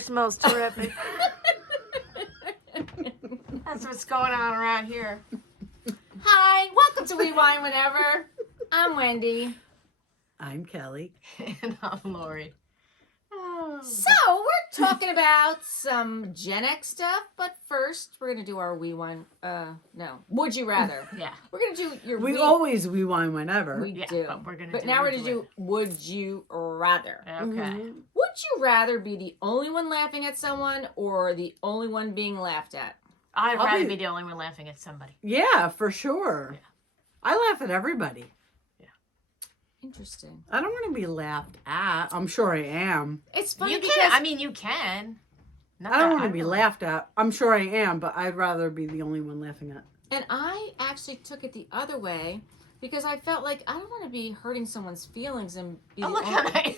Smells terrific. That's what's going on around here. Hi, welcome to We Wine Whenever. I'm Wendy. I'm Kelly. And I'm Lori. Oh. So, we're talking about some Gen X stuff, but first, we're going to do our Would You Rather. Yeah. We're going to do your We always we wine whenever. We Yeah, do. but now we're going to do Would You Rather. Okay. Mhm. Would you rather be the only one laughing at someone or the only one being laughed at? I'd I'll rather be- be the only one laughing at somebody. Yeah, for sure. Yeah. I laugh at everybody. Interesting. I don't want to be laughed at. I'm sure I am. It's funny You because can. I mean, you can. Not I don't that want to be really- laughed at. I'm sure I am, but I'd rather be the only one laughing at. And I actually took it the other way because I felt like I don't want to be hurting someone's feelings and be Oh, the look only... how nice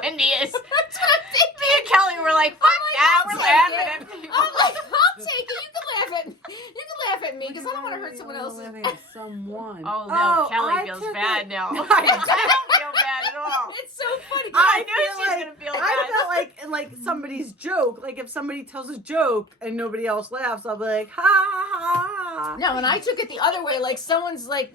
Wendy is. That's what I'm thinking. Me and Kelly were like, fuck I'm like, yeah, I'll we're take laughing it. at people. I'm like, I'll take it. You can laugh at me. You can laugh at me because I don't want to hurt someone else. Laughing at someone. Oh, no, Kelly I feels took bad it- now. I I don't feel bad at all. It's so funny. I knew feel she was like- going to feel I bad. felt like somebody's joke. Like if somebody tells a joke and nobody else laughs, I'll be like, ha ha ha. No, and I took it the other way. Like someone's like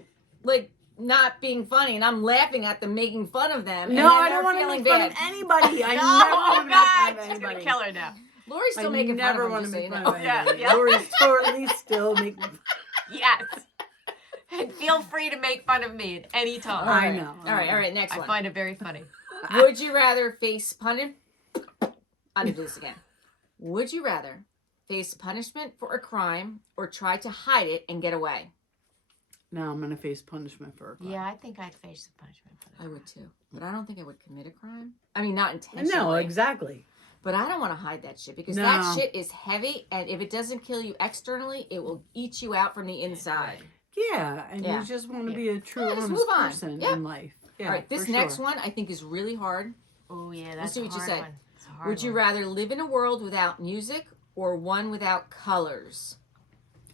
not being funny, and I'm laughing at them, making fun of them. and No, then I they're don't want to feeling make fun bad. of anybody. I No, never oh want to make God, fun of she's going to anybody. kill her now. Lori's still I making never fun want of to him. make Just so fun you of know. Yeah, anybody. yeah. Lori's totally still making. Yes. And feel free to make fun of me at any time. I know. All right. Next I one. find it very funny. Would you rather face punishment? I'm gonna do this again. Would you rather face punishment for a crime or try to hide it and get away? No, I'm gonna face punishment for a crime. Yeah, I think I'd face the punishment for that. I would too, but I don't think I would commit a crime. I mean, not intentionally. No, exactly. But I don't want to hide that shit because No. that shit is heavy, and if it doesn't kill you externally, it will eat you out from the inside. Yeah, and Yeah. you just want to be a true, Yeah, just honest move on. person Yeah. in life. Yeah, All right, this for next sure. one I think is really hard. Oh, yeah, Let's that's see a what you hard said. one. It's a hard Would you one. rather live in a world without music or one without colors?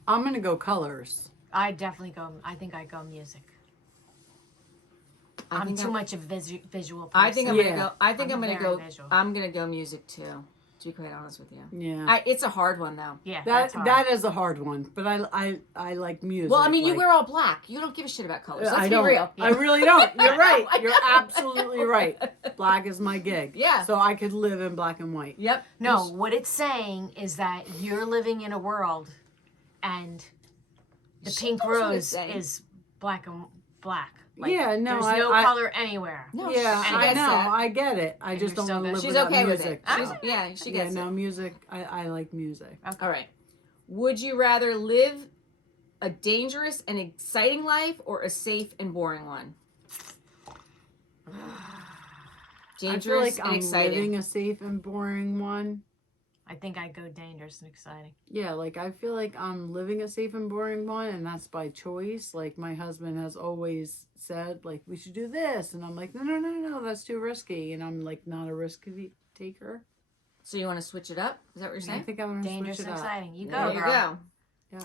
I'm gonna go colors. I definitely go. I think I go music. I I'm think too much a visual person. I think I'm Yeah. gonna go. I think I'm I'm gonna very go. visual. I'm gonna go music too. To be quite honest with you, Yeah, it's a hard one though. Yeah, that that's hard. that is a hard one, but I like music. Well, I mean, you like- wear all black. You don't give a shit about colors. Let's I be don't. real. I really don't. You're right. I You're know. absolutely right. Black is my gig. Yeah. So I could live in black and white. Yep. No, what it's saying is that you're living in a world, and the She pink knows what it's rose saying. is black and black. Yeah, no, there's I- no I- color anywhere. No, Yeah, she I gets know. that. I get it. I And just you're don't so want to good. live She's without okay music. with it. so. Yeah, she Yeah, gets no it. music. I like music. All right. Would you rather live a dangerous and exciting life or a safe and boring one? Dangerous I feel like and I'm exciting. living a safe and boring one. I think I go dangerous and exciting. Yeah, like I feel like I'm living a safe and boring one, and that's by choice. Like my husband has always said, like we should do this, and I'm like, no, that's too risky, and I'm like not a risk taker. So you want to switch it up? Is that what you're I saying? think I'm gonna Dangerous switch and it up. exciting. You Yeah. go, There you girl. go.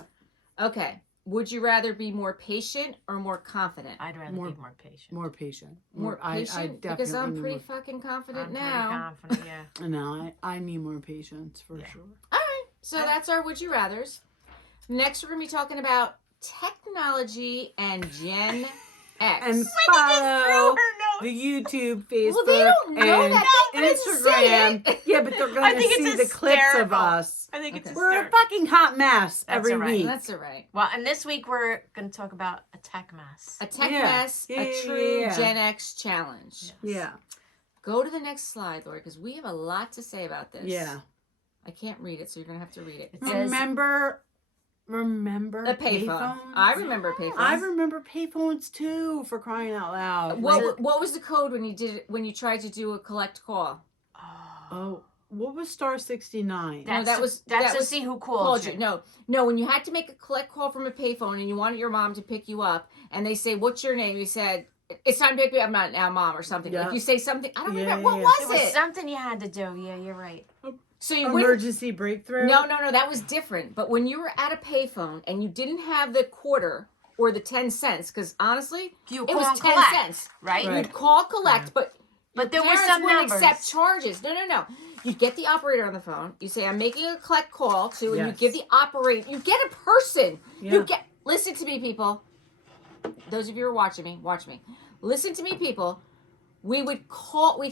Yeah. Okay. Would you rather be more patient or more confident? I'd rather More- be more patient. More patient. More patient? I Because I'm definitely pretty need fucking confident I'm now. pretty confident, yeah. No, I need more patience for Yeah. sure. All right. So that's our would you rathers. Next, we're going to be talking about technology and Gen X. And Threw follow her notes. the YouTube, Facebook, well, they don't know and that. They didn't say Instagram. it. Yeah, but they're I going to think see it's the clips of hysterical. us. I think it's Okay. We're a hysterical. fucking hot mess That's every all right. week. That's all right. Well, and this week we're going to talk about a tech mess. A tech Yeah. mess, Yeah, a yeah, true yeah. Gen X challenge. Yeah, Go to the next slide, Lori, because we have a lot to say about this. yeah. I can't read it, so you're going to have to read it. It says, Remember The payphone. payphones? I remember payphones. I remember payphones too, for crying out loud. What, Like, what was the code when you did it, when you tried to do a collect call? oh, what was star 69? No, that was- that's that to was see who Called called you. you. No, when you had to make a collect call from a payphone and you wanted your mom to pick you up, and they say, "What's your name?" You said, "It's time to pick me up. I'm not now, mom," or something. Yeah. Like you say something. I don't Yeah, remember what yeah. was There was it. something you had to do. Yeah, you're right. So you wouldn't. Emergency breakthrough? No, that was different. But when you were at a payphone and you didn't have the quarter or the 10 cents, because honestly, You it call was and 10 collect, cents. right? Right. You'd call collect, Yeah. but But there were Parents some wouldn't numbers. accept charges. No. You get the operator on the phone. You say, I'm making a collect call to, and you Yes. give the operator, you get a person. Yeah. Listen to me, people. Those of you who are watching me, watch me. Listen to me, people. We'd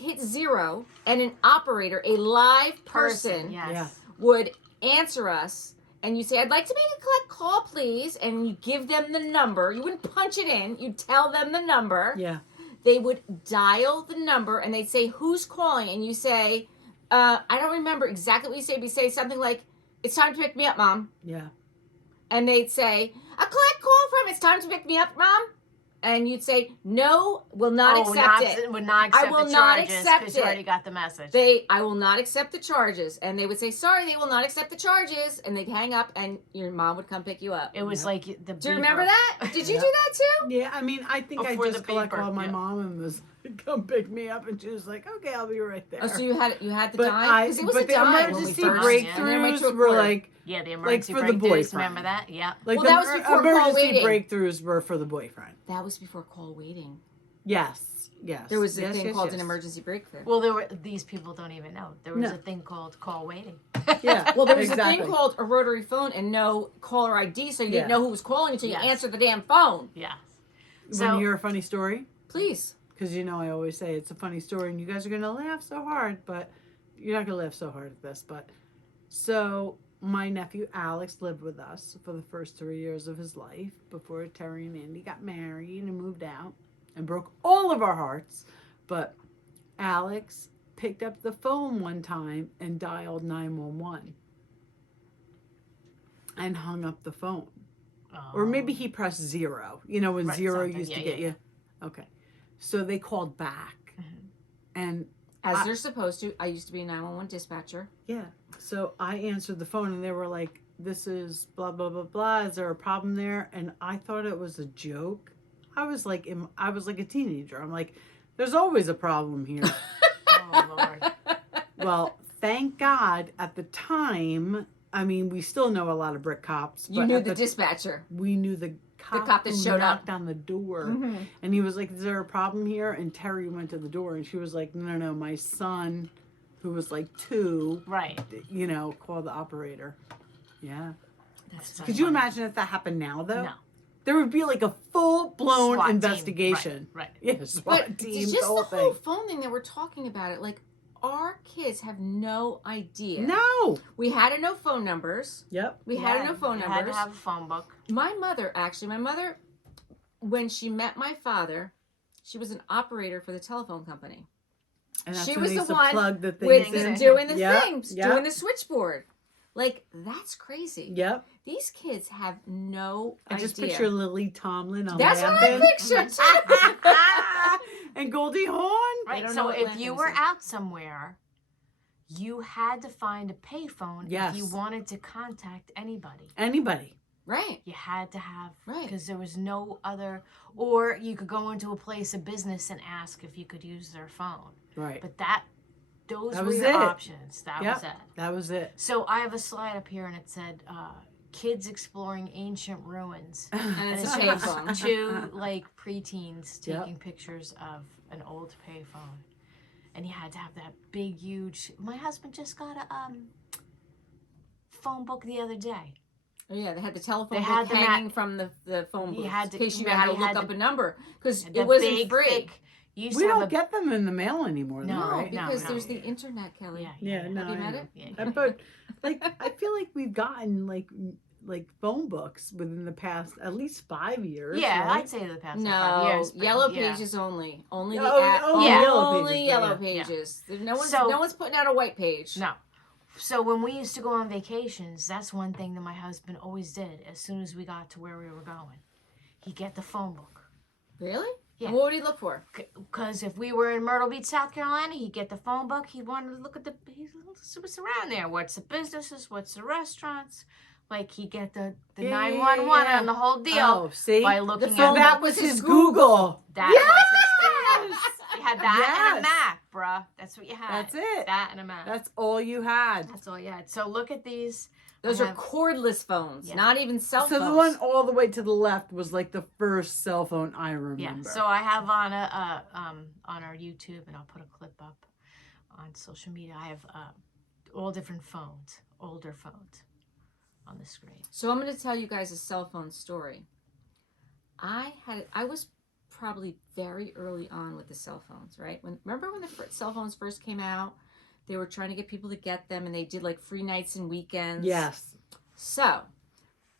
hit 0, and an operator, a live person, Yes. Yeah. would answer us, and you say, I'd like to make a collect call, please, and you give them the number. You wouldn't punch it in. You'd tell them the number. Yeah. They would dial the number, and they'd say, who's calling? And you say, I don't remember exactly what you say, but you say something like, it's time to pick me up, Mom. Yeah. And they'd say, a collect call from, it's time to pick me up, Mom. And you'd say, no, will not accept it. Would not accept I will the not charges accept because you it. already got the message. I will not accept the charges. And they would say, sorry, they will not accept the charges. And they'd hang up, and your mom would come pick you up. It was Yeah. like the. Do you remember that? Did you Yeah. do that too? Yeah, I mean, I think Before I the just called paper, my yeah. mom and was come pick me up, and she was like, "Okay, I'll be right there." Oh, so you had the but dime? Because it was but a the dime when we emergency first. break- And then it went to a breakthroughs were quarter. like Yeah, the emergency for the breakthroughs. boyfriend. Remember that? Yeah. like Well, the that was before call emergency waiting. breakthroughs were for the boyfriend. That was before call waiting. Yes, There was a yes, thing yes, called yes. an emergency breakthrough. Well, these people don't even know. There was No. a thing called call waiting. Yeah, Well, there was a exactly. thing called a rotary phone and no caller ID, so you didn't Yeah. know who was calling until Yes. you answered the damn phone. Yeah. Want So- to hear a funny story? Please. Because I always say it's a funny story, and you guys are gonna laugh so hard, but you're not gonna laugh so hard at this. But so my nephew Alex lived with us for the first 3 years of his life before Terry and Andy got married and moved out and broke all of our hearts. But Alex picked up the phone one time and dialed 911 and hung up the phone. Or maybe he pressed 0. You know, when Right, 0 something. used to Yeah, get yeah. you. Okay. So they called back. Mhm. And As they're supposed to. I used to be a 911 dispatcher. yeah, so I answered the phone and they were like, this is blah, blah, blah, blah. Is there a problem there? And I thought it was a joke. I was like a teenager. I'm like, there's always a problem here. Oh Lord. Well, thank God at the time, I mean, we still know a lot of brick cops. You but knew at the dispatcher. we knew the cop, cop that who showed up. knocked on the door. Mm-hmm. And he was like, is there a problem here? And Terry went to the door and she was like, no, my son, who was like 2, Right. called the operator. Yeah. That's so Could you funny. imagine if that happened now, though? No. There would be like a full-blown SWAT team. investigation. Right. Yeah, SWAT But team, it's the just whole the whole thing. phone thing that we're talking about it. Like, our kids have no idea. No. We had to know phone numbers. Yep. We had to Yeah, know phone you numbers. had to have a phone book. My mother, when she met my father, she was an operator for the telephone company. And that's She when was they the used to one plug the With things in. doing the Yep, things, yep. doing the switchboard. Like, that's crazy. Yep. These kids have no I idea. just picture Lily Tomlin on That's what Laughing. I picture too. And Goldie Hawn. I Right. don't know So what if Latin you is. were out somewhere, you had to find a payphone Yes. if you wanted to contact anybody. Anybody. Right. You had to have, Right. because there was no other, or you could go into a place of business and ask if you could use their phone. Right. But those That were was your it. options. That Yep. was it. That was it. So I have a slide up here and it said, kids exploring ancient ruins. And it's a And it shows payphone. 2 like preteens Yep. taking pictures of an old payphone. And you had to have that big, huge. My husband just got a phone book the other day. Oh, yeah, they had the telephone They book had them at- hanging from the phone You booth had to- in case you remember, had to you look had up to- a number because The it wasn't big, free. thick- you used We to have don't get them in the mail anymore, though, No, right? Because no. there's the internet, Kelly. Yeah, no, Have you I met know. it? Yeah. But like, I feel like we've gotten like phone books within the past at least 5 years. Yeah, right? I'd say the past No, 5 years. but yellow yeah. pages only. Only Oh, the app. only Yeah. yellow Only pages, yellow yeah. pages. So- No one's putting out a white page. No. So when we used to go on vacations, that's one thing that my husband always did. As soon as we got to where we were going, he'd get the phone book. Really? Yeah. And what would he look for? Because if we were in Myrtle Beach, South Carolina, he'd get the phone book. He wanted to look at what's around there. What's the businesses? What's the restaurants? Like he'd get the Yeah, 911 yeah. and the whole deal Oh, see? by looking phone at that was his Google. that. Was his Google. You had that and a Yes. Mac, bruh. That's what you had. That's it. That and a Mac. That's all you had. That's all you had. So look at these. Those I are have- cordless phones, Yeah. not even cell So phones. the one all the way to the left was like the first cell phone I remember. Yeah. So I have on on our YouTube, and I'll put a clip up on social media. I have all different phones, older phones, on the screen. So I'm going to tell you guys a cell phone story. I was probably very early on with the cell phones, right? Remember when the cell phones first came out? They were trying to get people to get them, and they did like free nights and weekends. Yes. So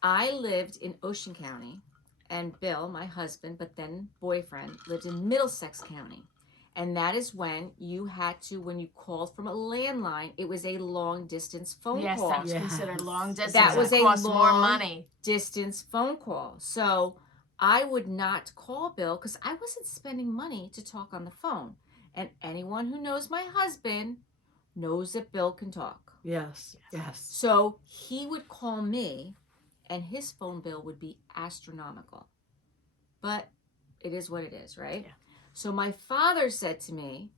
I lived in Ocean County, and Bill, my husband, but then boyfriend, lived in Middlesex County. And that is when you had to, when you called from a landline, it was a long distance phone Yes, call. that was Yes. considered long distance. That was it a cost more long- money. Distance phone call. So I would not call Bill because I wasn't spending money to talk on the phone. And anyone who knows my husband knows that Bill can talk. Yes. Yes. So he would call me and his phone bill would be astronomical. But it is what it is, right? Yeah. So my father said to me,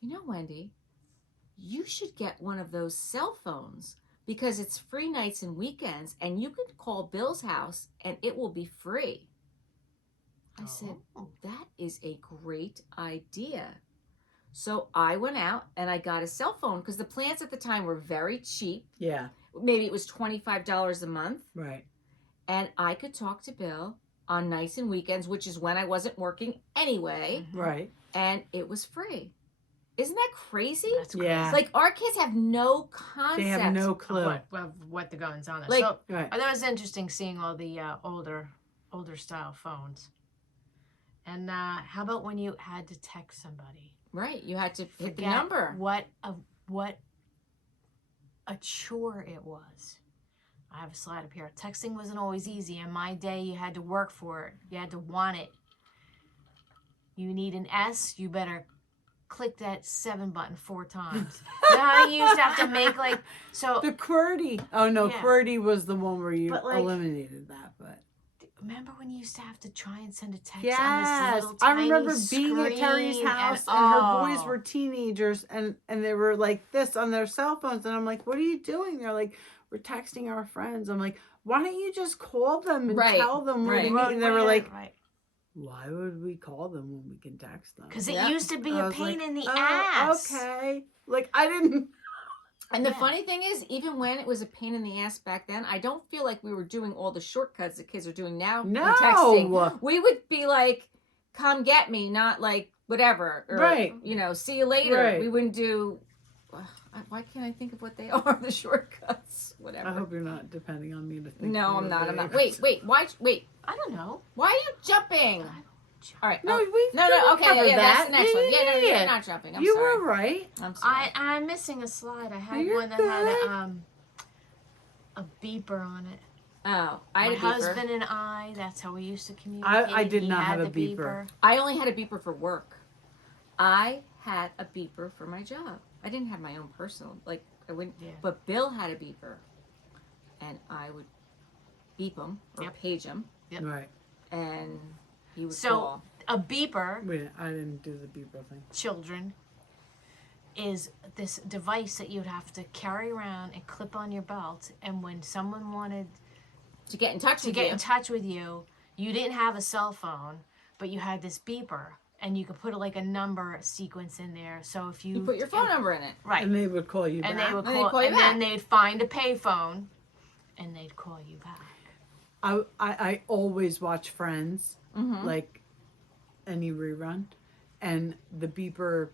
you know, Wendy, you should get one of those cell phones because it's free nights and weekends and you can call Bill's house and it will be free. I said, Oh. that is a great idea. So I went out and I got a cell phone because the plans at the time were very cheap. Yeah. Maybe it was $25 a month. Right. And I could talk to Bill on nights and weekends, which is when I wasn't working anyway. Right. And it was free. Isn't that crazy? That's crazy. Yeah. Like our kids have no concept. They have no Of clue. what the goings on is. Like- So Right. that was interesting seeing all the older style phones. And how about when you had to text somebody? Right. You had to hit the Forget number. What a chore it was. I have a slide up here. Texting wasn't always easy. In my day, you had to work for it. You had to want it. You need an S, you better click that 7 button 4 times. You know how you used to have to make like so. The QWERTY. Oh no, Yeah. QWERTY was the one where you But, like- eliminated that. But Remember when you used to have to try and send a text on yes, this little I tiny remember being at Terry's screen house and her oh. boys were teenagers and they were like this on their cell phones and I'm like, what are you doing? They're like, we're texting our friends. I'm like, why don't you just call them and Right, tell them where right. to meet? And they were like, right. why would we call them when we can text them? Because it Yeah. used to be I a was pain like, in the "Oh, ass. Okay. Like I didn't. And the Yeah. funny thing is, even when it was a pain in the ass back then, I don't feel like we were doing all the shortcuts that kids are doing now. in No. texting. We would be like, come get me, not like whatever. Or, Right. You know, see you later. Right. We wouldn't do, why can't I think of what they are, the shortcuts? Whatever. I hope you're not depending on me to think. No, of I'm not. what I'm not. they are. Wait. I don't know. Why are you jumping? All right. No, oh, we no. Okay. covered Yeah, that's the that. next one. Yeah, no, Yeah. you're not jumping. I'm you sorry. were right. I'm sorry. I'm missing a slide. I had You're one that had good. a beeper on it. Oh, I had My a beeper. husband and I, that's how we used to communicate. I did He not had have a the beeper. I only had a beeper for work. I had a beeper for my job. I didn't have my own personal. Like I wouldn't. Yeah. But Bill had a beeper, and I would beep him or Yep. page him, Yep. Right. and he would So- call. A beeper, Wait, I didn't do the beeper thing. children, is this device that you'd have to carry around and clip on your belt. And when someone wanted To get in touch to with get you. in touch with you, you didn't have a cell phone, but you had this beeper. And you could put like a number sequence in there. So if You put your phone number in it. Right. And they would call you And back. they would And they'd call, call you and then back. they'd find a payphone, and they'd call you back. I always watch Friends, Mm-hmm. like any rerun, and the beeper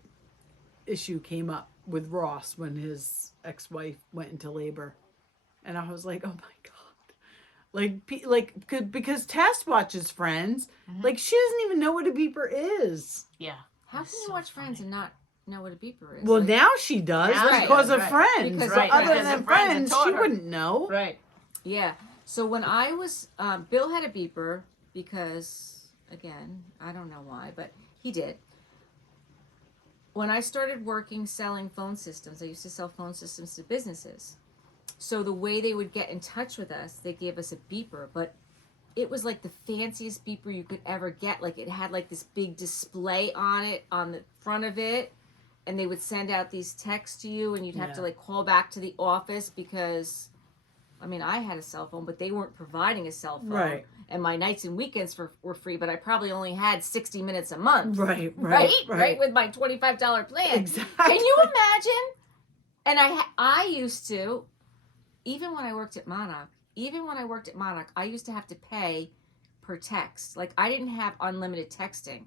issue came up with Ross when his ex-wife went into labor, and I was like, oh my god, because Tess watches Friends, Mhm. like she doesn't even know what a beeper is. Yeah. How It's can you so watch Friends funny. and not know what a beeper is? Well, Like- now she does Now she because does, of right. Friends. Because but right, other because than of Friends, Friends, it taught she her. wouldn't know. Right. Yeah. So when I was, Bill had a beeper because, again, I don't know why, but he did. When I started working selling phone systems, I used to sell phone systems to businesses. So the way they would get in touch with us, they gave us a beeper, but it was like the fanciest beeper you could ever get. Like it had like this big display on it on the front of it, and they would send out these texts to you, and you'd have to like call back to the office because, I mean, I had a cell phone, but they weren't providing a cell phone. Right. And my nights and weekends were free, but I probably only had 60 minutes a month. Right. Right, with my $25 plan. Exactly. Can you imagine? And I used to, even when I worked at Monarch, I used to have to pay per text. Like I didn't have unlimited texting.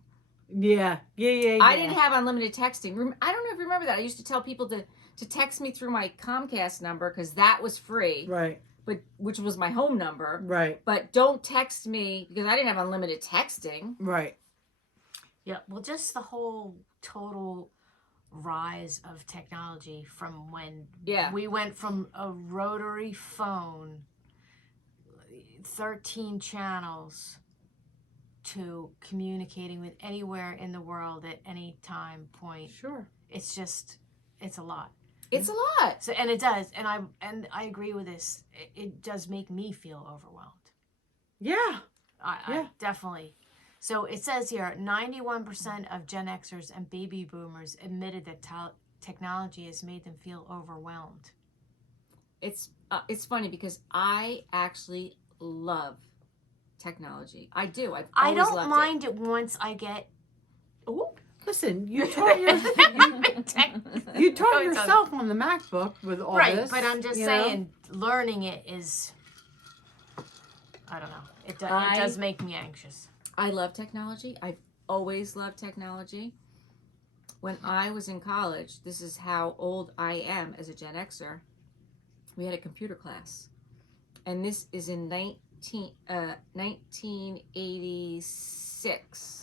Yeah. I didn't have unlimited texting. I don't know if you remember that. I used to tell people to text me through my Comcast number because that was free. Right. But which was my home number. Right. But don't text me because I didn't have unlimited texting. Right. Yeah, well, just the whole total rise of technology from when we went from a rotary phone, 13 channels, to communicating with anywhere in the world at any time point. Sure. It's a lot. It's a lot. So, and it does, and I agree with this. It does make me feel overwhelmed. Yeah. I definitely. So it says here, 91% of Gen Xers and baby boomers admitted that technology has made them feel overwhelmed. It's funny because I actually love technology. I do. I don't mind it once I get. Ooh. Listen, you taught yourself on the MacBook with all right, this. But I'm just saying, learning it is, I don't know. It does make me anxious. I love technology. I've always loved technology. When I was in college, this is how old I am as a Gen Xer, we had a computer class. And this is in 1986.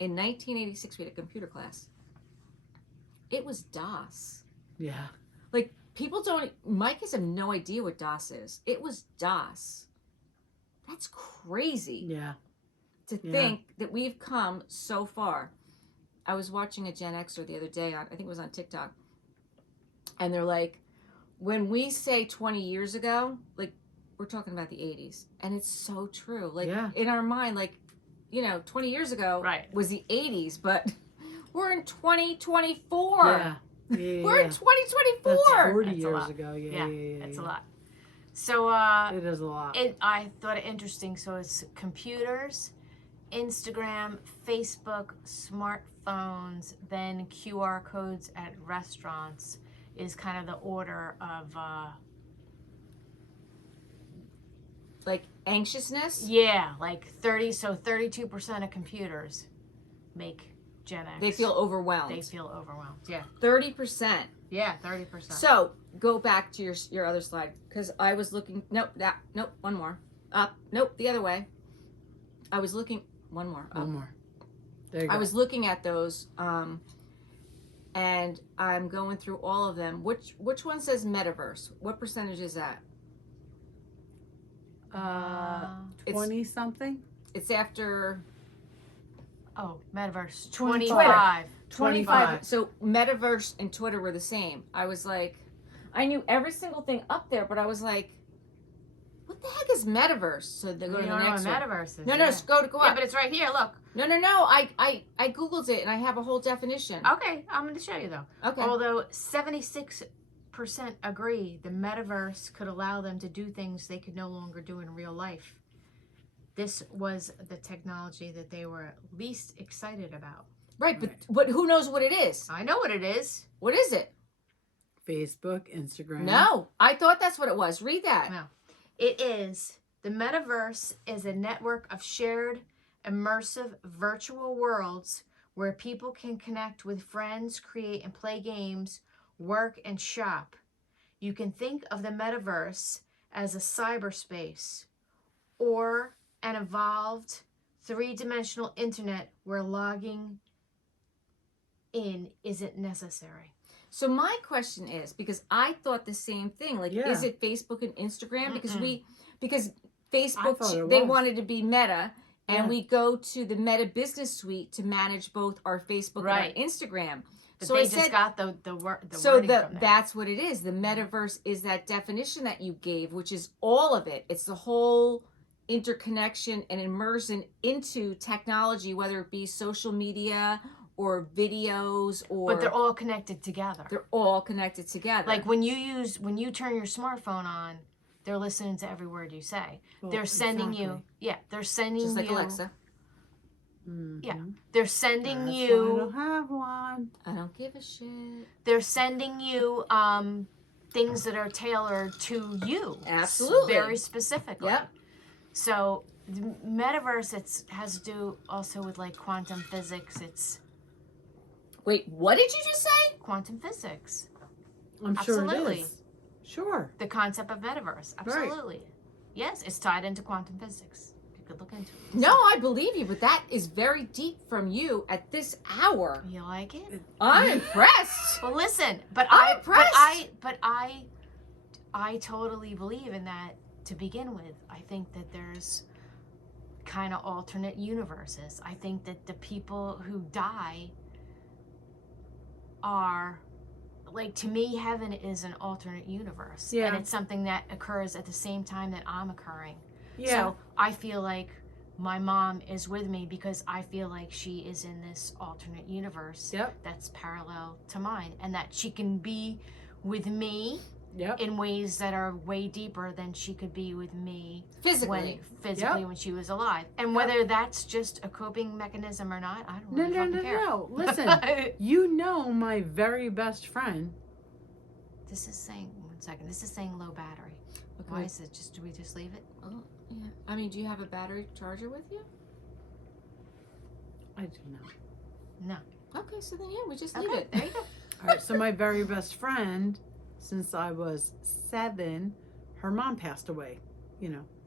In 1986, we had a computer class. It was DOS. Yeah. Like, people my kids have no idea what DOS is. It was DOS. That's crazy. Yeah. To think that we've come so far. I was watching a Gen Xer the other day I think it was on TikTok. And they're like, when we say 20 years ago, like, we're talking about the 80s. And it's so true. Like, in our mind, like, 20 years ago was the 80s, but we're in 2024. Yeah. We're in 2024. That's 40 That's years ago. Yeah. That's a lot. So it is a lot. I thought it interesting. So it's computers, Instagram, Facebook, smartphones, then QR codes at restaurants is kind of the order of like anxiousness? Yeah, like 32% of computers make Gen X. They feel overwhelmed. They feel overwhelmed. Yeah. 30%. Yeah, 30%. So go back to your other slide because I was looking. Nope, one more. Up. Nope, the other way. I was looking. One more. Up. One more. There you go. I was looking at those, and I'm going through all of them. Which one says metaverse? What percentage is that? 20 something. It's after. Oh, metaverse. 25. 25. So metaverse and Twitter were the same. I was like, I knew every single thing up there, but I was like, what the heck is metaverse? So they go to the next one. Metaverse is. No, go up. Yeah, but it's right here. Look. No. I Googled it and I have a whole definition. Okay, I'm going to show you though. Okay. Although 76% agree the metaverse could allow them to do things they could no longer do in real life. This was the technology that they were least excited about. Right, but who knows what it is? I know what it is. What is it? Facebook, Instagram. No, I thought that's what it was. Read that. No. It is. The metaverse is a network of shared, immersive virtual worlds where people can connect with friends, create and play games, work and shop. You can think of the metaverse as a cyberspace or an evolved three-dimensional internet where logging in isn't necessary. So my question is, because I thought the same thing, like, is it Facebook and Instagram? Because Facebook, they wanted to be Meta, and we go to the Meta Business Suite to manage both our Facebook and our Instagram. But so they I just said, got the wording from that. That's what it is. The metaverse is that definition that you gave, which is all of it. It's the whole interconnection and immersion into technology, whether it be social media or videos or But they're all connected together. they're all connected together. Like when you turn your smartphone on, they're listening to every word you say. Well, They're sending exactly. you. Yeah, they're sending just like you. Alexa. Mhm. Yeah. They're sending That's you. why I don't have one. I don't give a shit. They're sending you things that are tailored to you. Absolutely. Very specifically. Yep. So the metaverse has to do also with like quantum physics. It's Wait, what did you just say? quantum physics. I'm sure it Absolutely. is. Sure. The concept of metaverse. Absolutely. Yes, it's tied into quantum physics. You could look into it. No, I believe you, but that is very deep from you at this hour. You like it? I'm impressed. Well, listen, but I'm impressed. I totally believe in that to begin with. I think that there's kind of alternate universes. I think that the people who die are, like, to me, heaven is an alternate universe. Yeah. And it's something that occurs at the same time that I'm occurring. Yeah. So I feel like my mom is with me because I feel like she is in this alternate universe Yep. that's parallel to mine, and that she can be with me Yep. in ways that are way deeper than she could be with me Physically. when she was alive. And whether that's just a coping mechanism or not, I don't No, really no, fucking no, care. no. Listen, you know my very best friend. This is saying, one second, this is saying low battery. Okay. Why is it do we just leave it? Oh, yeah. I mean, do you have a battery charger with you? I do not. No. Okay, so then yeah, we just leave Okay, it. there you go. All right. So my very best friend, since I was 7, her mom passed away.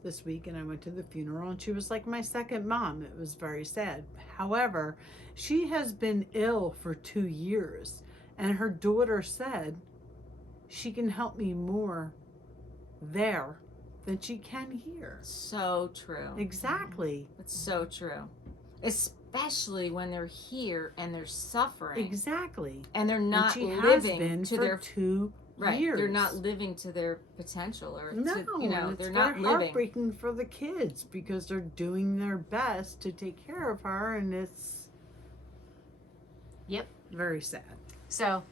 This week, and I went to the funeral, and she was like my second mom. It was very sad. However, she has been ill for 2 years, and her daughter said she can help me more there than she can here. So true. Exactly. It's so true. Especially when they're here and they're suffering. Exactly. And they're And not she has living been to for their 2 right. years. They're not living to their potential or No, to, and it's they're very not living. heartbreaking for the kids because they're doing their best to take care of her, and it's Yep. very sad. So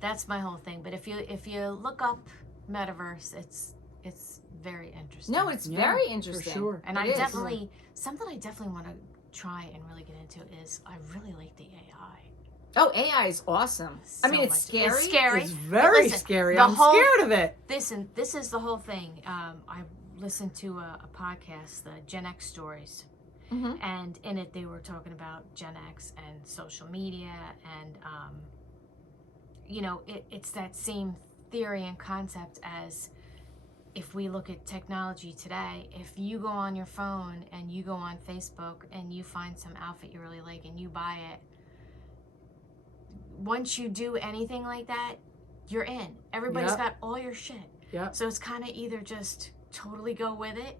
that's my whole thing. But if you look up metaverse, it's very interesting. No, it's Yeah, very for interesting. sure. And It I is. definitely something I definitely want to try and really get into is I really like the AI. Oh, AI is awesome. I So mean, it's much. scary. It's scary. It's very Listen, scary. the I'm whole- scared of it. Listen, this is the whole thing. I listened to a podcast, the Gen X Stories, Mhm. and in it they were talking about Gen X and social media, and it's that same theory and concept as if we look at technology today. If you go on your phone and you go on Facebook and you find some outfit you really like and you buy it, once you do anything like that, you're in. Everybody's Yep. got all your shit. Yep. So it's kind of either just totally go with it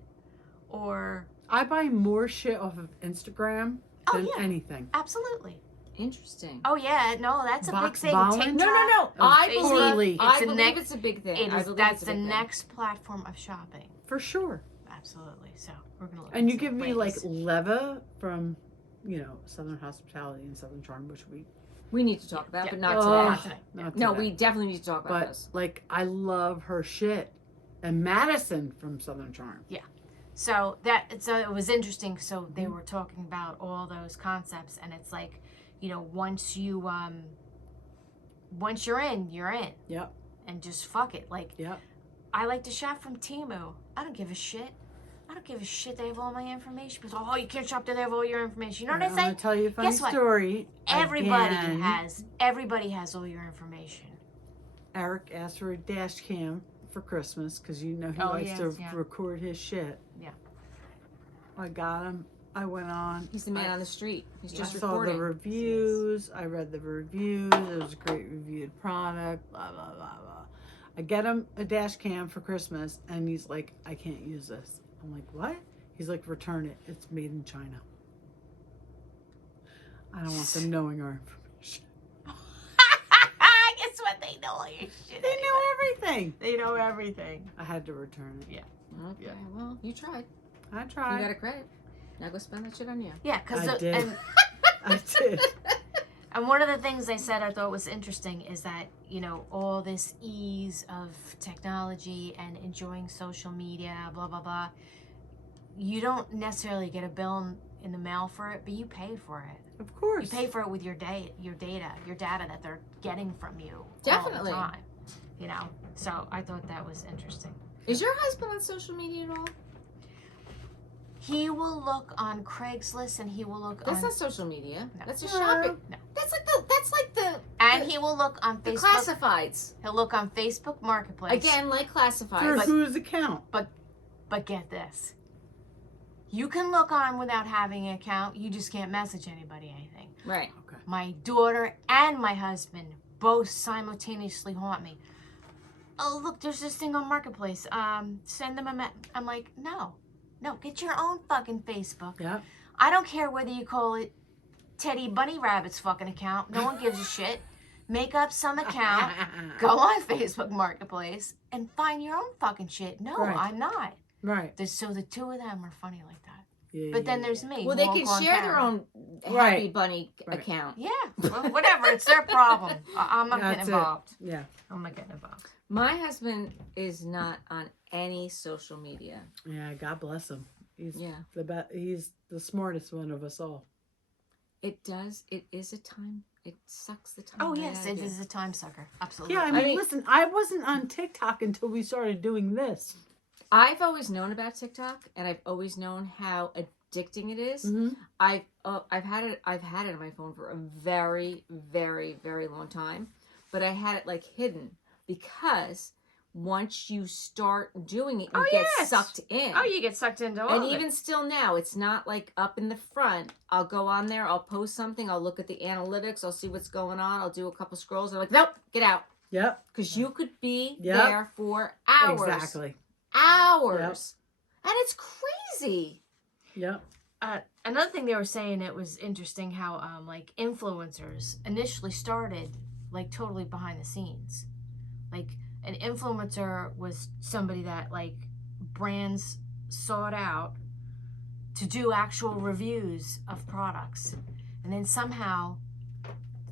or I buy more shit off of Instagram Oh, than yeah. anything. absolutely. Interesting. Oh yeah, no, that's a big Box thing. Ballin'? TikTok. No. Oh, I totally. believe, I It's a believe next- it's a big thing. It I is. believe That's it's a the big thing. next platform of shopping. For sure. Absolutely. So we're gonna look. And you into give me ways. like Leva from, Southern Hospitality and Southern Charm, which We need to talk about, Yeah. but not Oh, today. Not today. not No, today. we definitely need to talk about But this. like, I love her shit. And Madison from Southern Charm. So it was interesting. So they were talking about all those concepts, and it's like, once you're in, you're in, Yep. and just fuck it. Like Yep. I like to shop from Temu. I don't give a shit. I don't give a shit. They have all my information. Because you can't shop there. They have all your information. You know what I'm I gonna say? tell you a funny Guess what? story. Everybody Again, has all your information. Eric asked for a dash cam for Christmas because he Oh, likes to yes, yeah. record his shit. Yeah. I got him. I went on. He's the man on the street. He's I just saw recording. the reviews. I read the reviews. It was a great reviewed product. Blah blah blah blah. I get him a dash cam for Christmas, and he's like, "I can't use this." I'm like, "What?" He's like, "Return it. It's made in China." I don't want them knowing our information. Guess what? They know all your shit. They know everything. They know everything. I had to return it. Okay, Yeah. well, you tried. I You tried. got a credit. Now go spend that shit on you. Yeah, because I did. and I did. And one of the things they said I thought was interesting is that, you know, all this ease of technology and enjoying social media, blah, blah, blah, you don't necessarily get a bill in the mail for it, but you pay for it. Of course. You pay for it with your data that they're getting from you Definitely. all the time, you know? So I thought that was interesting. Is your husband on social media at all? He will look on Craigslist and he will look That's on... not social media. No. That's just No. shopping. No. That's like the And he will look on the Facebook. classifieds. He'll look on Facebook Marketplace. Again, like For classifieds. whose account? But get this. You can look on without having an account. You just can't message anybody anything. Right. Okay. My daughter and my husband both simultaneously haunt me. Oh, look, there's this thing on Marketplace. Send them I'm like, no, get your own fucking Facebook. Yep. I don't care whether you call it Teddy Bunny Rabbit's fucking account. No one gives a shit. Make up some account. Go on Facebook Marketplace and find your own fucking shit. No, Right. I'm not. Right. So the two of them are funny like that. Yeah, But then yeah, there's me. Well, who they won't can go on share their camera. own Happy Right. Bunny Right. account. Yeah, well, whatever. It's their problem. I'm not That's getting it. involved. Yeah. I'm not getting involved. My husband is not on any social media. Yeah. God bless him. He's Yeah. He's the smartest one of us all. It is a time. It sucks the time. Oh, right yes, out of it you. is a time sucker. Absolutely. Yeah. I mean, mean- listen. I wasn't on TikTok until we started doing this. I've always known about TikTok, and I've always known how addicting it is. Mm-hmm. I've had it on my phone for a very, very, very long time, but I had it like hidden because once you start doing it, you Oh, get yes. sucked in. Oh, you get sucked into all And of even it. still now, it's not like up in the front. I'll go on there, I'll post something, I'll look at the analytics, I'll see what's going on, I'll do a couple scrolls. I'm like, nope, get out. Yep. Because you could be Yep. there for hours. Exactly. Hours. And it's crazy. Yep. Another thing they were saying, it was interesting how like influencers initially started like totally behind the scenes. Like an influencer was somebody that like brands sought out to do actual reviews of products, and then somehow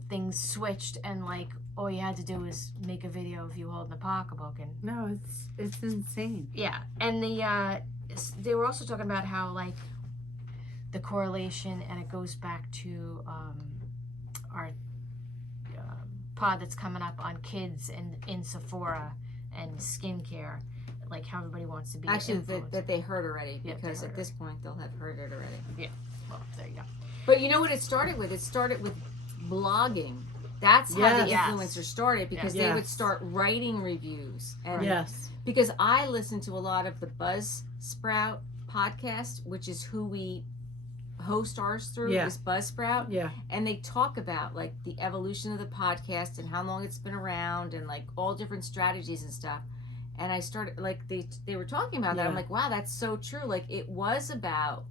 things switched and like all you had to do was make a video of you holding a pocketbook and No, it's insane. yeah. And they were also talking about how like the correlation, and it goes back to our pod that's coming up on kids and in Sephora and skincare, like how everybody wants to be an Actually, influencer. that they heard already. Yep, Because they at heard this point, they'll have heard it already. Well, there you go. But you know what it started with? It started with blogging. That's how the Yes. influencers started, because they Yes. would start writing reviews. And Yes. because I listen to a lot of the Buzzsprout podcast, which is who we host ours through, Yeah. is Buzzsprout. Yeah. And they talk about like the evolution of the podcast and how long it's been around and like all different strategies and stuff. And I started like they were talking about that. I'm Yeah. like, wow, that's so true. Like it was about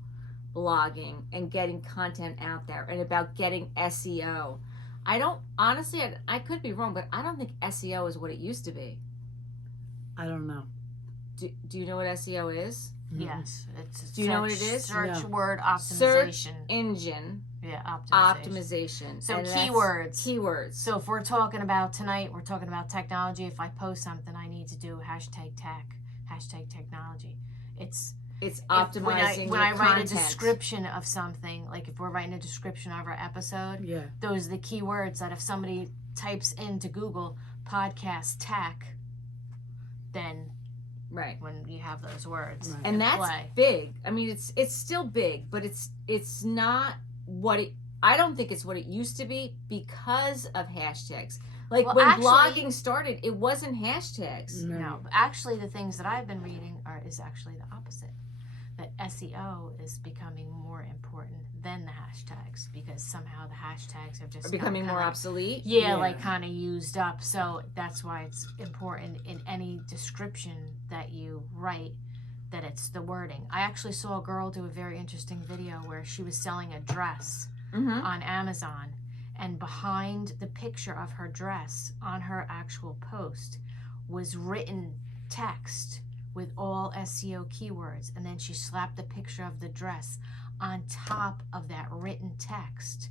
blogging and getting content out there and about getting SEO. I don't honestly, I could be wrong, but I don't think SEO is what it used to be. I don't know. Do you know what SEO is? Yes, it's Do you know what it is? Search No. word Search optimization. engine Yeah, optimization. So And that's keywords. Keywords. So if we're talking about tonight, we're talking about technology. If I post something, I need to do hashtag tech, hashtag technology. It's optimizing when I your write content. a description of something, like if we're writing a description of our episode, Yeah. those are the keywords that if somebody types into Google podcast tech, then Right. when you have those words Right. And in that's play. big. I mean, it's still big, but it's not what it. I don't think it's what it used to be because of hashtags. Like Well, when actually- blogging started, it wasn't hashtags. No, but actually, the things that I've been reading is actually the opposite. That SEO is becoming more important than the hashtags, because somehow the hashtags have just Are becoming gotten more kinda, obsolete. Yeah, like Yeah. kind of used up. So that's why it's important in any description that you write that it's the wording. I actually saw a girl do a very interesting video where she was selling a dress Mm-hmm. on Amazon, and behind the picture of her dress on her actual post was written text with all SEO keywords, and then she slapped a picture of the dress on top of that written text.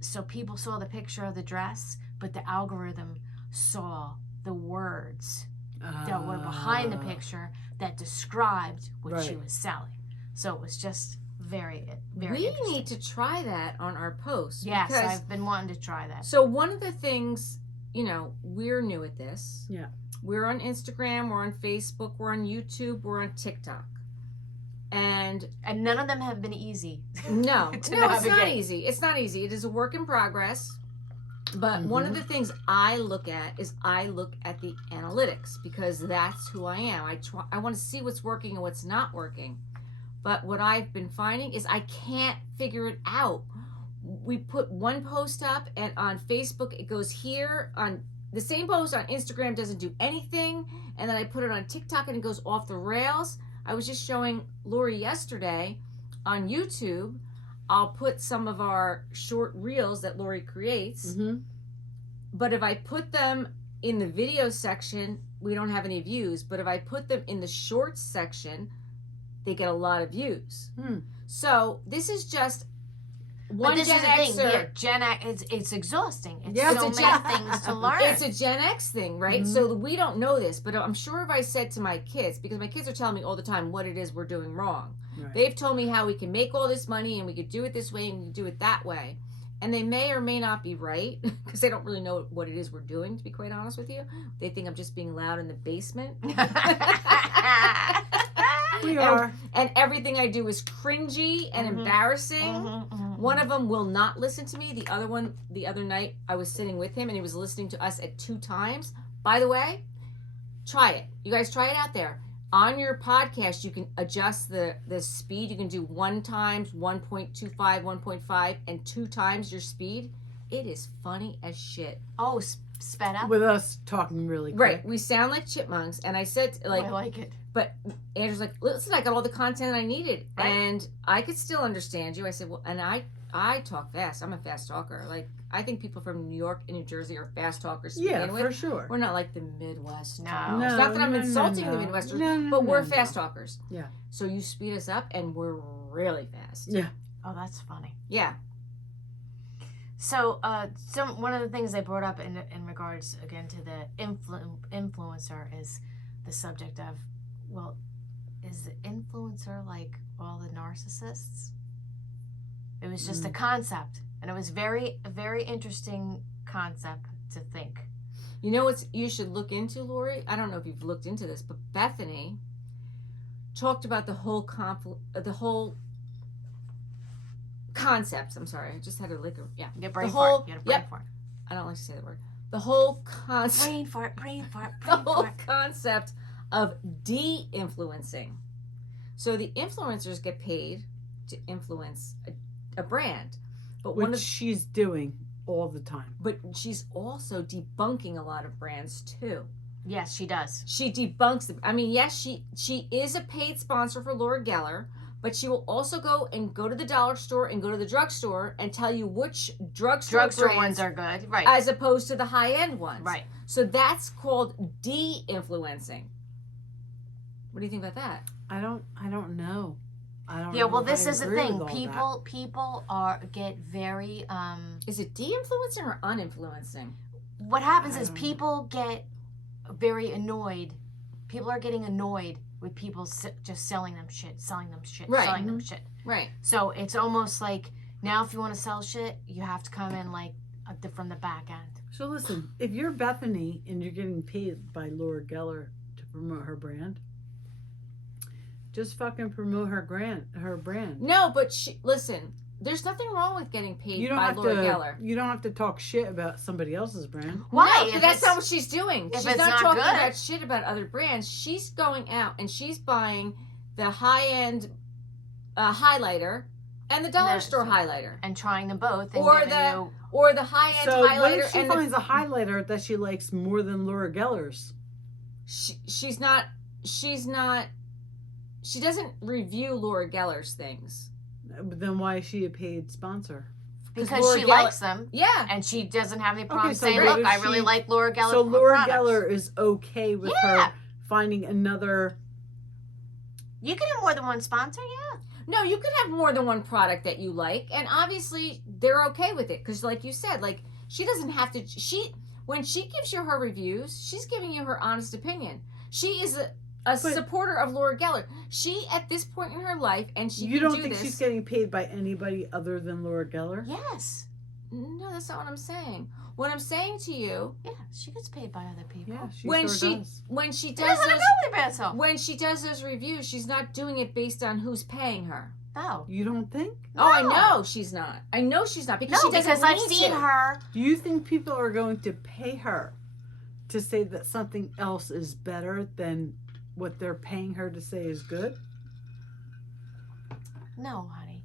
So people saw the picture of the dress, but the algorithm saw the words that were behind the picture that described what she Right. was selling. So it was just very, very We interesting. need to try that on our posts. Yes, because, I've been wanting to try that. so one of the things, we're new at this. Yeah. We're on Instagram, we're on Facebook, we're on YouTube, we're on TikTok. And none of them have been easy. no, To no, it's not navigate. easy. It's not easy. It is a work in progress. But one of the things I look at is I look at the analytics, because that's who I am. I want to see what's working and what's not working. But what I've been finding is I can't figure it out. We put one post up, and on Facebook it goes here. On the same post on Instagram doesn't do anything, and then I put it on TikTok and it goes off the rails. I was just showing Lori yesterday on YouTube. I'll put some of our short reels that Lori creates, but if I put them in the video section, we don't have any views. But if I put them in the shorts section, they get a lot of views. So this is just one But this Gen is the thing. Xer. Yeah, Gen X, it's exhausting. It's Yeah, so it's a many Gen- things to learn. It's a Gen X thing, right? So we don't know this, but I'm sure if I said to my kids, because my kids are telling me all the time what it is we're doing wrong. Right. They've told me how we can make all this money and we could do it this way and we can do it that way. And they may or may not be right, because they don't really know what it is we're doing, to be quite honest with you. They think I'm just being loud in the basement. We are. And everything I do is cringy and embarrassing. One of them will not listen to me. The other one, the other night, I was sitting with him and he was listening to us at 2 times. By the way, try it. You guys try it out there. On your podcast, you can adjust the speed. You can do 1 times, 1.25, 1.5, and 2 times your speed. It is funny as shit. Oh, sped up. With us talking really quick. Right. We sound like chipmunks. And I said, like, I like it. but Andrew's like, listen, I got all the content I needed. Right. And I could still understand you. I said, well, and I talk fast. I'm a fast talker. Like, I think people from New York and New Jersey are fast talkers to Yeah, begin with. for sure. We're not like the Midwest. No. It's not that I'm insulting no. the Midwesters, No, but we're no. fast talkers. Yeah. So you speed us up and we're really fast. Yeah. Oh, that's funny. Yeah. So, one of the things they brought up in regards again to the influencer is the subject of, well, is the influencer like all the narcissists? It was just a concept, and it was a very interesting concept to think. You know what you should look into, Lori? I don't know if you've looked into this, but Bethany talked about the whole concept. I'm sorry, I just had a liquor. Yeah, You get brain The whole- fart. You get a brain yep. fart. I don't like to say that word. The whole concept. Brain fart. Brain fart. The Brain whole fart. concept of de-influencing. So the influencers get paid to influence a brand, but Which she's doing all the time. but she's also debunking a lot of brands too. Yes, she does. She debunks them. I mean, yes, she is a paid sponsor for Laura Geller, but she will also go to the dollar store and go to the drugstore and tell you which drugstore Drugstore brands ones are good, right? as opposed to the high-end ones. Right. So that's called de-influencing. What do you think about that? I don't know. I don't Yeah. know Well, if this I is the agree thing. with all that. People get very Is it de-influencing or uninfluencing? What happens I is don't know. people get very annoyed. People are getting annoyed with people just selling them shit, Right. selling them shit. Right. So it's almost like now if you want to sell shit, you have to come in like from the back end. So listen, if you're Bethany and you're getting paid by Laura Geller to promote her brand, just fucking promote her brand. No, but listen, there's nothing wrong with getting paid You don't by have Laura to. Geller. You don't have to talk shit about somebody else's brand. Why? No, If but that's it's- not what she's doing. if She's it's not not talking good. about shit about other brands. She's going out and she's buying the high-end highlighter and the dollar No, store so- highlighter. And trying them both and Or giving the- you Or the high-end So what highlighter if she and finds a highlighter that she likes more than Laura Geller's? she's not she doesn't review Laura Geller's things. But then why is she a paid sponsor? because Laura she Geller- likes them Yeah. and she doesn't have any problem Okay, so saying, what "Look, if I really she- like Laura Geller." So Laura products. Geller is okay with Yeah. her finding another. You can have more than one sponsor, yeah. No, you could have more than one product that you like, and obviously they're okay with it because, like you said, like she doesn't have to. When she gives you her reviews, she's giving you her honest opinion. She is a supporter of Laura Geller. She at this point in her life, and she. You can don't do think this. she's getting paid by anybody other than Laura Geller? Yes. No, that's not what I'm saying. What I'm saying to you, Yeah, she gets paid by other people. Yeah, she when sure she does. when she It does doesn't those go about herself. when she does those reviews, she's not doing it based on who's paying her. No. You don't think? Oh, I No. know she's not. I know she's not because No, she doesn't because I've need seen to. her. Do you think people are going to pay her to say that something else is better than what they're paying her to say is good? No, honey.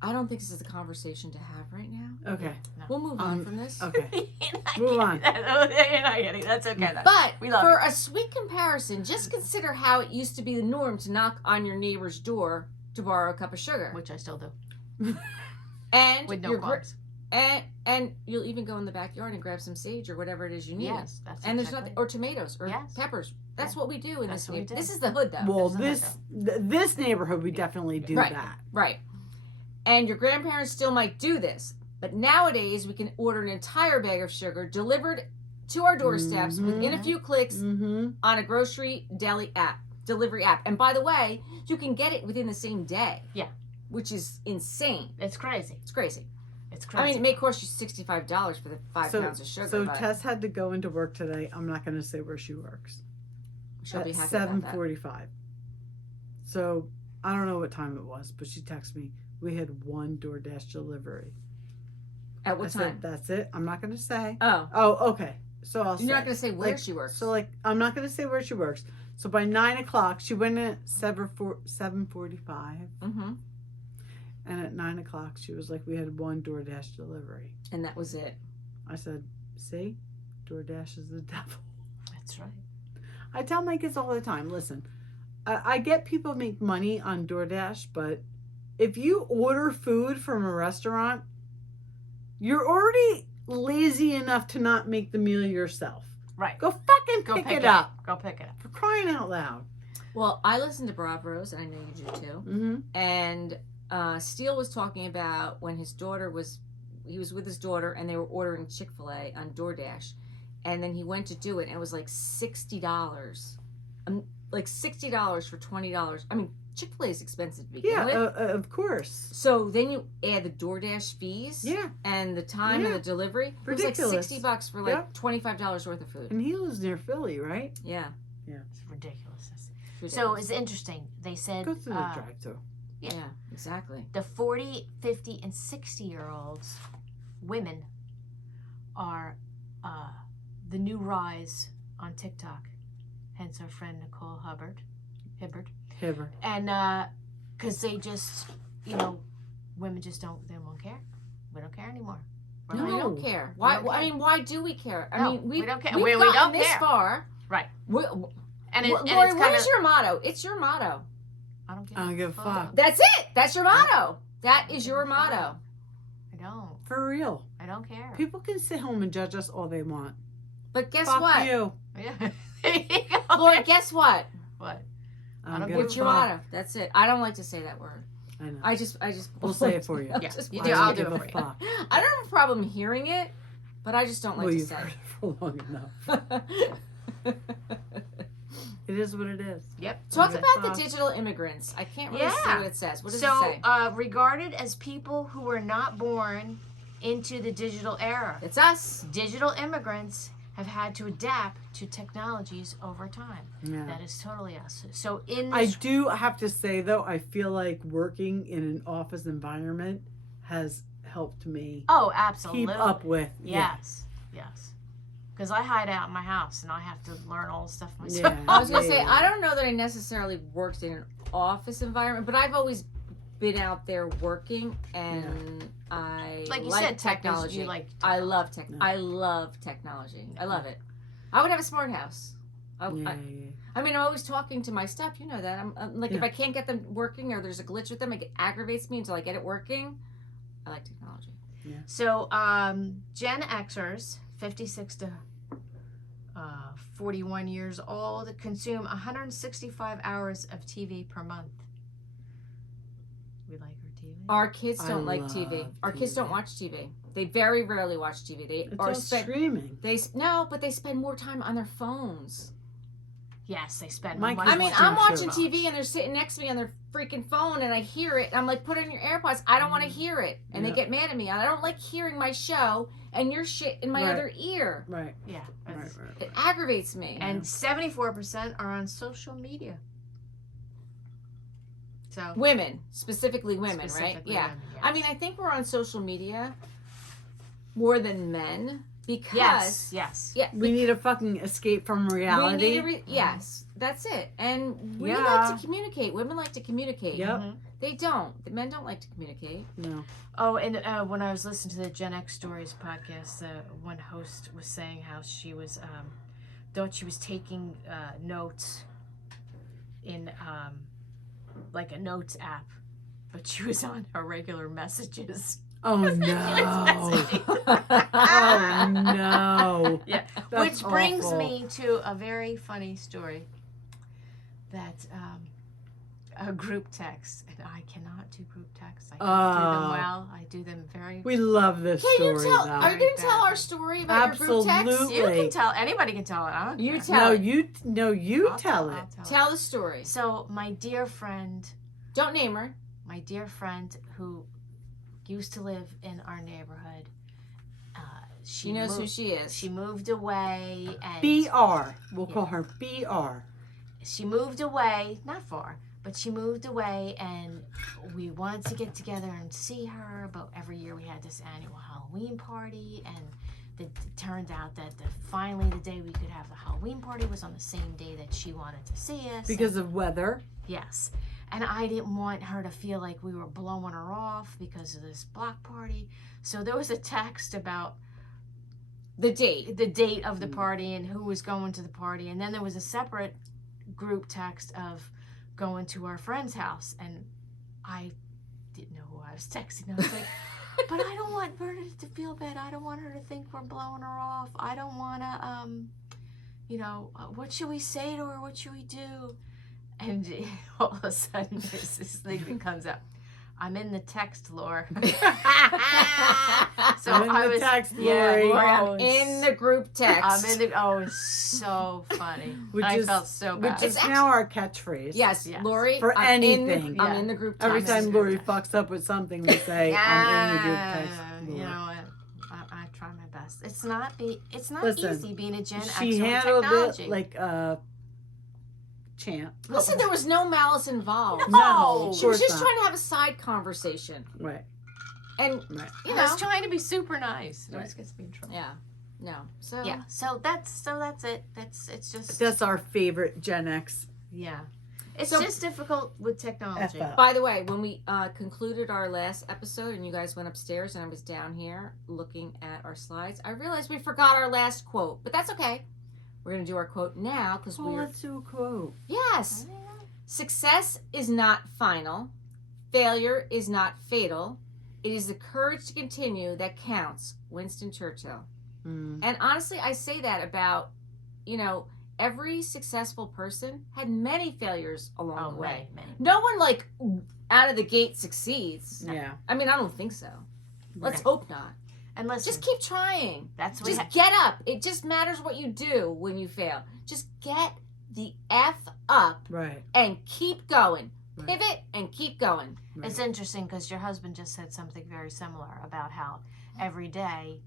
I don't think this is a conversation to have right now. Okay. No. We'll move on from this. Okay. You're not Move on. getting that. You're not getting That's okay. Then. But We love for you. a sweet comparison, just consider how it used to be the norm to knock on your neighbor's door to borrow a cup of sugar. Which I still do. And With no your qualms. and you'll even go in the backyard and grab some sage or whatever it is you need. Yes. That's And there's exactly. nothing, or tomatoes, or Yes. peppers. That's Yeah. what we do in That's this what we neighborhood. do. This is the hood, though. Well, Doesn't this neighborhood, we definitely do Right. that. Right. And your grandparents still might do this. But nowadays, we can order an entire bag of sugar delivered to our doorsteps within a few clicks Mm-hmm. on a grocery delivery app. And by the way, you can get it within the same day. Yeah. Which is insane. It's crazy. It's crazy. It's crazy. I mean, it may cost you $65 for the 5 pounds of sugar. So but Tess had to go into work today. I'm not going to say where she works. she'll be At happy about that. 7:45. So I don't know what time it was, but she texted me. We had one DoorDash delivery. At I what said, time? that's it. I'm not going to say. Oh. Oh, okay. So I'll say. You're not going to say where like, she works. So like, I'm not going to say where she works. So by 9 o'clock, she went at 7:45, Mm-hmm. and at 9 o'clock, she was like, we had one DoorDash delivery. And that was it. I said, see, DoorDash is the devil. That's right. I tell my kids all the time, listen, I get people make money on DoorDash, but if you order food from a restaurant, you're already lazy enough to not make the meal yourself. Right. Go fucking Go pick it up. Go pick it up. For crying out loud. Well, I listen to Bravos, and I know you do too. Mm-hmm. And Steele was talking about when he was with his daughter and they were ordering Chick-fil-A on DoorDash, and then he went to do it and it was like $60. Like $60 for $20. I mean, Chick-fil-A is expensive to begin Yeah, with. of course. So then you add the DoorDash fees Yeah. and the time Yeah. of the delivery. It was like Ridiculous. $60 for like Yep. $25 worth of food. And he lives near Philly, right? Yeah. It's ridiculousness. It's So ridiculous. it's interesting. They said Go through the drive-thru. Yeah. Yeah, exactly. the 40, 50, and 60-year-olds, women, are the new rise on TikTok. Hence our friend Nicole Hibbert. Hibbert. And because they just, women just they won't care. We don't care anymore. We're No, like, we don't care. Why? don't care. I mean, why do we care? I No, mean, we don't care. We've We gotten don't this care. far. Right. We, And, Lori, it's what kind is of. your motto? It's your motto. I don't give I don't give a fuck. That's it. That's your motto. That is your motto. I don't. For real. I don't care. People can sit home and judge us all they want. But guess Fuck what, you. Yeah. There you go. Lori? Guess what? What? I don't give give It's a your fuck. motto. That's it. I don't like to say that word. I know. I just. We'll say it for you. Yeah, Just- you I do. don't I'll do give it a for you. fuck. I don't have a problem hearing it, but I just don't like Well, to you've say heard it for long enough. it. It is what it is. Yep. Talk Okay. about the digital immigrants. I can't really see Yeah. what it says. What does So, it say? regarded as people who were not born into the digital era, It's us. digital immigrants have had to adapt to technologies over time. Yeah. That is totally us. So in I this, do have to say though, I feel like working in an office environment has helped me oh, absolutely. keep up with. Yes, yes. Because I hide out in my house and I have to learn all the stuff myself. Yeah. I was gonna say Yeah. I don't know that I necessarily worked in an office environment, but I've always been out there working, and I Like you like said, technology. You like I love tech. Yeah. I love technology. I love it. I would have a smart house. Yeah, I mean, I'm always talking to my stuff. You know that. I'm like, if Yeah. I can't get them working or there's a glitch with them, it aggravates me until I get it working. I like technology. So, Gen Xers, 56 to 41 years old, consume 165 hours of TV per month. We like our TV. Our kids I don't like love TV. Our kids don't TV. watch TV. They very rarely watch TV. They It's are all streaming. but they spend more time on their phones. Yes, they spend My much kids I mean, more I'm time on watching their TV and they're sitting next to me on their freaking phone and I hear it. And I'm like, put in your AirPods. I don't want to hear it. And Yep. they get mad at me. I don't like hearing my show and your shit in my Right. other ear. Right. Yeah. Right. It aggravates me. And 74% are on social media. So Women, specifically women, right? specifically Yeah. women, yes. I mean, I think we're on social media more than men because yes. yeah, We need a fucking escape from reality. yes, that's it. And we Yeah. like to communicate. Women like to communicate. Yep. Mhm. They don't. The men don't like to communicate. No. Oh, and when I was listening to the Gen X Stories podcast, one host was saying how she was taking notes in like a notes app, but she was on her regular messages. Oh no. Oh no. Yeah, That's which brings awful. me to a very funny story. That a group text, and I cannot do group texts. I can't do them Oh. well. I do them very. We love this Can you story tell? though. Are you going to tell our story about your group text? Absolutely. You can tell. Anybody can tell it. I don't You care. tell it. you I'll tell it. I'll tell Tell the story. So my dear friend, Don't name her. who used to live in our neighborhood, She knows who she is. She moved away, and BR. We'll Yeah. call her BR. she moved away, not far, but she moved away, and we wanted to get together and see her. But every year we had this annual Halloween party, and it turned out that finally the day we could have the Halloween party was on the same day that she wanted to see us. Because of weather. Yes. And I didn't want her to feel like we were blowing her off because of this block party. So there was a text about The date. the date of the party and who was going to the party. And then there was a separate group text of going to our friend's house. And I didn't know who I was texting. I was like, but I don't want Berta to feel bad. I don't want her to think we're blowing her off. I don't want to, what should we say to her? What should we do? And all of a sudden, there's this thing that comes up. I'm in the text, Laura. So I'm in I the was, text, yeah, Lori. Laura, I'm in the group text. I'm in the. Oh, it's so funny. Which I is- felt so Which bad. is now our catchphrase. Yes, Yes. Lori. For I'm anything. I'm Yeah. in the group text. Every I'm in the time group Lori text. fucks up with something, we say, I'm in the group text. You Laura." know what? I try my best. It's not Listen, easy being a Gen X She with handled technology. it like a champ. Listen, there was no malice involved. No, of She was course just not. trying to have a side conversation. Right, And, right. you I know. was trying to be super nice. It Right. always gets me in trouble. Yeah. No. So. Yeah. So that's it. It's just That's our favorite Gen X. yeah. It's So- just difficult with technology. F up. By the way, when we concluded our last episode and you guys went upstairs and I was down here looking at our slides, I realized we forgot our last quote. But that's okay. We're going to do our quote now because Oh, we're... let's do a quote. Yes. Success is not final. Failure is not fatal. It is the courage to continue that counts. Winston Churchill. Mm. And honestly, I say that about, every successful person had many failures along Oh, the way. many. No one, out of the gate succeeds. Yeah. I mean, I don't think so. Let's Right. hope not. And listen, Just keep trying. that's what Just get up. It just matters what you do when you fail. Just get the F up Right. and keep going. Right. Pivot and keep going. Right. it's interesting because your husband just said something very similar about how every day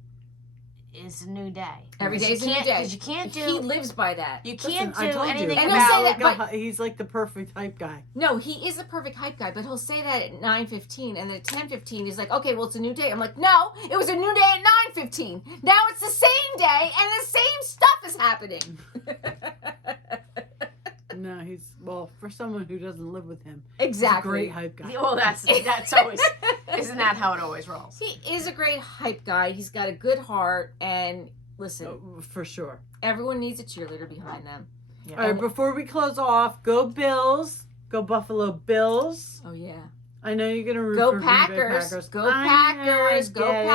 is a new day. Every Because day's a you new can't- day. Because you can't He do. lives by that. You Listen, can't I do told you. anything And He's he'll say about. that, like he's like the perfect hype guy. No, he is a perfect hype guy, but he'll say that at 9:15, and then at 10:15, he's like, "Okay, well, it's a new day." I'm like, "No, it was a new day at 9:15. Now it's the same day, and the same stuff is happening." No, for someone who doesn't live with him, Exactly. he's a great hype guy. Well, that's always. Isn't that how it always rolls? He is a great hype guy. He's got a good heart, and listen, For sure. everyone needs a cheerleader behind them. Yeah. All right, before we close off, go Bills. Go Buffalo Bills. Oh yeah. I know you're going to root Go for Green Bay Packers. Packers. Go I Packers. Go get it.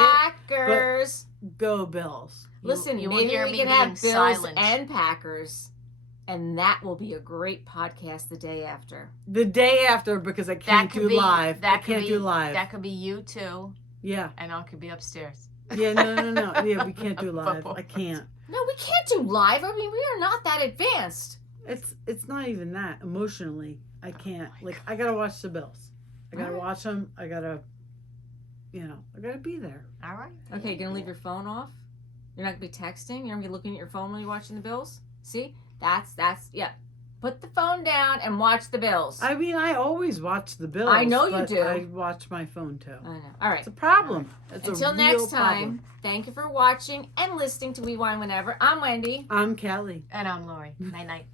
Packers. Go Bills. Listen, you will maybe hear we me can have being Bills silent. and Packers, and that will be a great podcast the day after. The day after, because I can't do live. I can't do live. That could be you too, Yeah. and I could be upstairs. Yeah, no. Yeah, we can't do live. I can't. No, we can't do live. I mean, we are not that advanced. It's not even that. Emotionally, I can't. Like, I gotta watch the Bills. I gotta watch them. I gotta be there. All right. Okay, you're gonna leave your phone off? You're not gonna be texting? You're gonna be looking at your phone while you're watching the Bills? See? That's yeah. Put the phone down and watch the Bills. I mean, I always watch the Bills. I know you but do. I watch my phone too. I know. All right. It's a problem. It's Until a real next time, problem. thank you for watching and listening to We Wine Whenever. I'm Wendy. I'm Kelly. And I'm Lori. Night night.